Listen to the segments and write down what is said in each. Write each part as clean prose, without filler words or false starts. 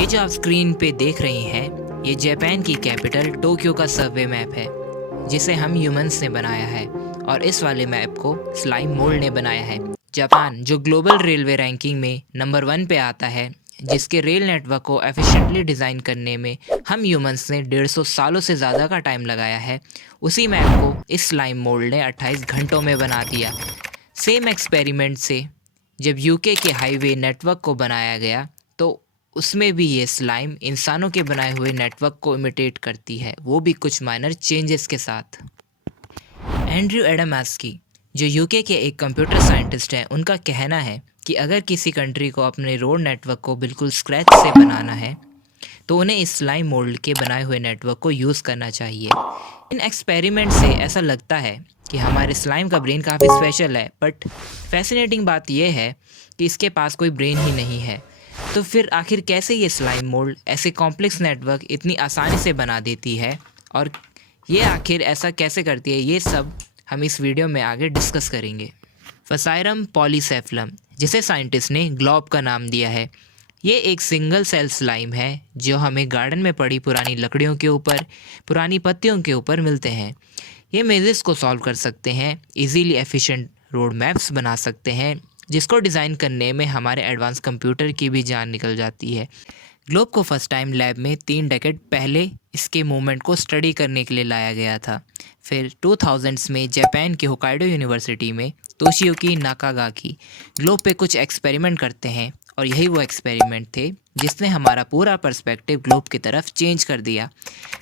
ये जो आप स्क्रीन पे देख रहे हैं, ये जापान की कैपिटल टोक्यो का सर्वे मैप है, जिसे हम ह्यूमंस ने बनाया है। और इस वाले मैप को स्लाइम मोल्ड ने बनाया है। जापान जो ग्लोबल रेलवे रैंकिंग में नंबर 1 पे आता है, जिसके रेल नेटवर्क को एफिशिएंटली डिज़ाइन करने में हम ह्यूमंस ने 150 सालों से ज़्यादा का टाइम लगाया है, उसी मैप को इस स्लाइम मोल्ड ने 28 घंटों में बना दिया। सेम एक्सपेरिमेंट से जब यूके के हाईवे नेटवर्क को बनाया गया, तो उसमें भी ये स्लाइम इंसानों के बनाए हुए नेटवर्क को इमिटेट करती है, वो भी कुछ माइनर चेंजेस के साथ। एंड्रयू एडामास्की जो यूके के एक कंप्यूटर साइंटिस्ट हैं, उनका कहना है कि अगर किसी कंट्री को अपने रोड नेटवर्क को बिल्कुल स्क्रैच से बनाना है, तो उन्हें इस स्लाइम मोल्ड के बनाए हुए नेटवर्क को यूज़ करना चाहिए। इन एक्सपेरिमेंट से ऐसा लगता है कि हमारे स्लाइम का ब्रेन काफ़ी स्पेशल है, बट फैसिनेटिंग बात यह है कि इसके पास कोई ब्रेन ही नहीं है। तो फिर आखिर कैसे ये स्लाइम मोल्ड ऐसे कॉम्प्लेक्स नेटवर्क इतनी आसानी से बना देती है, और ये आखिर ऐसा कैसे करती है, ये सब हम इस वीडियो में आगे डिस्कस करेंगे। फसाइरम पॉलीसेफलम, जिसे साइंटिस्ट ने ग्लोब का नाम दिया है, ये एक सिंगल सेल स्लाइम है जो हमें गार्डन में पड़ी पुरानी लकड़ियों के ऊपर, पुरानी पत्तियों के ऊपर मिलते हैं। ये मेज़ेस को सॉल्व कर सकते हैं, इजीली एफिशिएंट रोड मैप्स बना सकते हैं, जिसको डिज़ाइन करने में हमारे एडवांस कंप्यूटर की भी जान निकल जाती है। ग्लोब को फर्स्ट टाइम लैब में 3 डेकेड पहले इसके मूवमेंट को स्टडी करने के लिए लाया गया था। फिर 2000s में जापान के होकाइडो यूनिवर्सिटी में तोशियुकी नाकागाकी ग्लोब पे कुछ एक्सपेरिमेंट करते हैं, और यही वो एक्सपेरिमेंट थे जिसने हमारा पूरा पर्सपेक्टिव ग्लोब की तरफ चेंज कर दिया।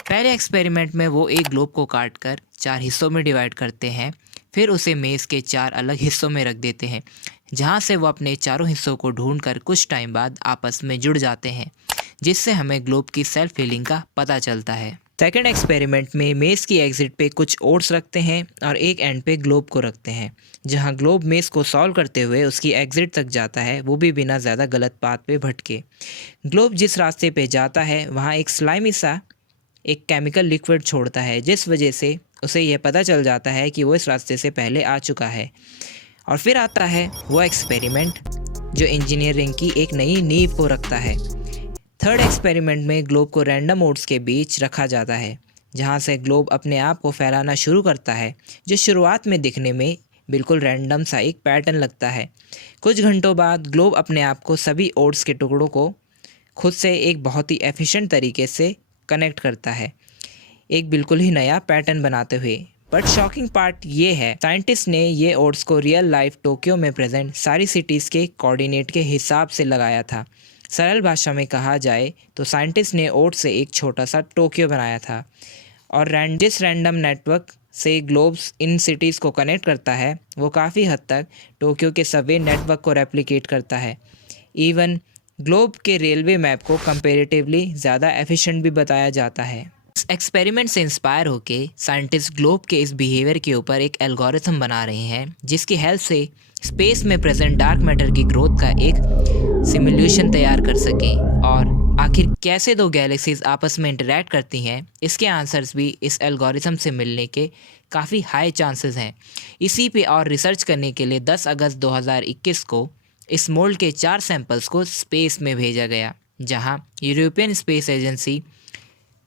पहले एक्सपेरिमेंट में वो एक ग्लोब को काट कर 4 हिस्सों में डिवाइड करते हैं, फिर उसे मेज़ के 4 अलग हिस्सों में रख देते हैं, जहाँ से वो अपने चारों हिस्सों को ढूंढकर कुछ टाइम बाद आपस में जुड़ जाते हैं, जिससे हमें ग्लोब की सेल्फ हीलिंग का पता चलता है। सेकेंड एक्सपेरिमेंट में मेज़ की एग्जिट पे कुछ ओट्स रखते हैं और एक एंड पे ग्लोब को रखते हैं, जहाँ ग्लोब मेज़ को सॉल्व करते हुए उसकी एग्जिट तक जाता है, वो भी बिना ज़्यादा गलत पाथ पे भटके। ग्लोब जिस रास्ते पे जाता है, वहाँ एक स्लाइमी सा एक केमिकल लिक्विड छोड़ता है, जिस वजह से उसे यह पता चल जाता है कि वो इस रास्ते से पहले आ चुका है। और फिर आता है वो एक्सपेरिमेंट जो इंजीनियरिंग की एक नई नींव को रखता है। थर्ड एक्सपेरिमेंट में ग्लोब को रैंडम ओट्स के बीच रखा जाता है, जहाँ से ग्लोब अपने आप को फैलाना शुरू करता है, जो शुरुआत में दिखने में बिल्कुल रैंडम सा एक पैटर्न लगता है। कुछ घंटों बाद ग्लोब अपने आप को सभी ओट्स के टुकड़ों को खुद से एक बहुत ही एफिशिएंट तरीके से कनेक्ट करता है, एक बिल्कुल ही नया पैटर्न बनाते हुए। बट शॉकिंग पार्ट ये है, साइंटिस्ट ने ये ओट्स को रियल लाइफ टोक्यो में प्रेजेंट सारी सिटीज़ के कोऑर्डिनेट के हिसाब से लगाया था। सरल भाषा में कहा जाए तो साइंटिस्ट ने ओट्स से एक छोटा सा टोक्यो बनाया था, और जिस रैंडम नेटवर्क से ग्लोब्स इन सिटीज़ को कनेक्ट करता है, वो काफ़ी हद तक टोक्यो के सबवे नेटवर्क को रेप्लिकेट करता है। इवन ग्लोब के रेलवे मैप को कंपेरेटिवली ज़्यादा एफिशिएंट भी बताया जाता है। इस एक्सपेरिमेंट से इंस्पायर होके साइंटिस्ट ग्लोब के इस बिहेवियर के ऊपर एक एल्गोरिथम बना रहे हैं, जिसकी हेल्प से स्पेस में प्रेजेंट डार्क मैटर की ग्रोथ का एक सिमुलेशन तैयार कर सकें। और आखिर कैसे दो गैलेक्सीज आपस में इंटरैक्ट करती हैं, इसके आंसर्स भी इस एल्गोरिथम से मिलने के काफ़ी हाई चांसेस हैं। इसी पे और रिसर्च करने के लिए 10 अगस्त 2021 को इस मोल्ड के 4 सैंपल्स को स्पेस में भेजा गया, जहां European space agency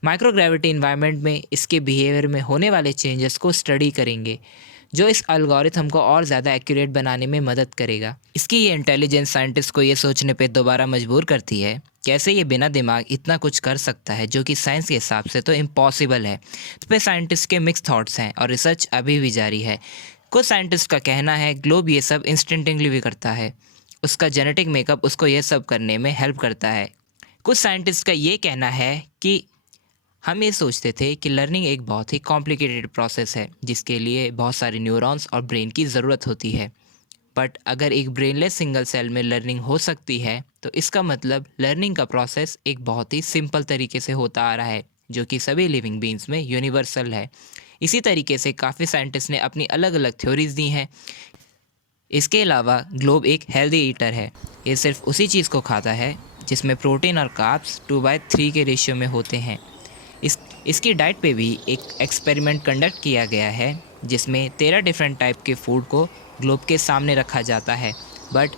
microgravity environment में इसके बिहेवियर में होने वाले चेंजेस को स्टडी करेंगे, जो इस एल्गोरिथम को और ज़्यादा एक्यूरेट बनाने में मदद करेगा। इसकी ये इंटेलिजेंस साइंटिस्ट को ये सोचने पे दोबारा मजबूर करती है, कैसे ये बिना दिमाग इतना कुछ कर सकता है, जो कि साइंस के हिसाब से तो इम्पॉसिबल है। इस पर साइंटिस्ट के मिक्स थॉट्स हैं, और रिसर्च अभी भी जारी है। कुछ साइंटिस्ट का कहना है ग्लोब ये सब इंस्टेंटिवली भी करता है, उसका जेनेटिक मेकअप उसको ये सब करने में हेल्प करता है। कुछ साइंटिस्ट का ये कहना है कि हम ये सोचते थे कि लर्निंग एक बहुत ही कॉम्प्लिकेटेड प्रोसेस है, जिसके लिए बहुत सारे न्यूरॉन्स और ब्रेन की ज़रूरत होती है। बट अगर एक ब्रेनलेस सिंगल सेल में लर्निंग हो सकती है, तो इसका मतलब लर्निंग का प्रोसेस एक बहुत ही सिंपल तरीके से होता आ रहा है, जो कि सभी लिविंग बीइंग्स में यूनिवर्सल है। इसी तरीके से काफ़ी साइंटिस्ट ने अपनी अलग अलग थ्योरीज दी हैं। इसके अलावा ग्लोब एक हेल्दी ईटर है। ये सिर्फ उसी चीज़ को खाता है जिसमें प्रोटीन और कार्ब्स 2/3 के रेशियो में होते हैं। इसकी डाइट पे भी एक एक्सपेरिमेंट कंडक्ट किया गया है, जिसमें 13 डिफरेंट टाइप के फूड को ग्लोब के सामने रखा जाता है, बट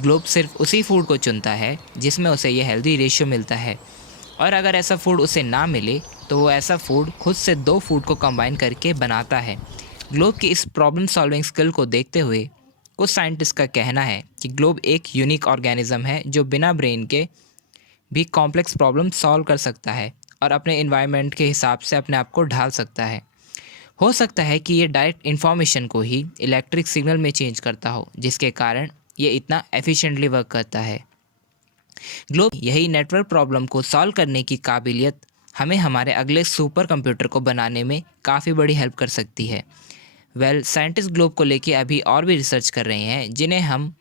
ग्लोब सिर्फ उसी फूड को चुनता है जिसमें उसे ये हेल्दी रेशियो मिलता है, और अगर ऐसा फूड उसे ना मिले तो वो ऐसा फूड खुद से 2 फूड को कंबाइन करके बनाता है। ग्लोब की इस प्रॉब्लम सॉल्विंग स्किल को देखते हुए कुछ साइंटिस्ट का कहना है कि ग्लोब एक यूनिक ऑर्गेनिज्म है जो बिना ब्रेन के भी कॉम्प्लेक्स प्रॉब्लम सॉल्व कर सकता है और अपने इन्वायरमेंट के हिसाब से अपने आप को ढाल सकता है। हो सकता है कि ये डायरेक्ट इन्फॉर्मेशन को ही इलेक्ट्रिक सिग्नल में चेंज करता हो, जिसके कारण ये इतना एफिशिएंटली वर्क करता है। ग्लोब यही नेटवर्क प्रॉब्लम को सॉल्व करने की काबिलियत हमें हमारे अगले सुपर कंप्यूटर को बनाने में काफ़ी बड़ी हेल्प कर सकती है। साइंटिस्ट ग्लोब को लेके अभी और भी रिसर्च कर रहे हैं, जिन्हें हम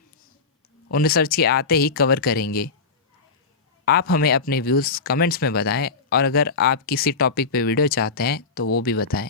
उन रिसर्च के आते ही कवर करेंगे। आप हमें अपने व्यूज़ कमेंट्स में बताएं, और अगर आप किसी टॉपिक पे वीडियो चाहते हैं तो वो भी बताएं।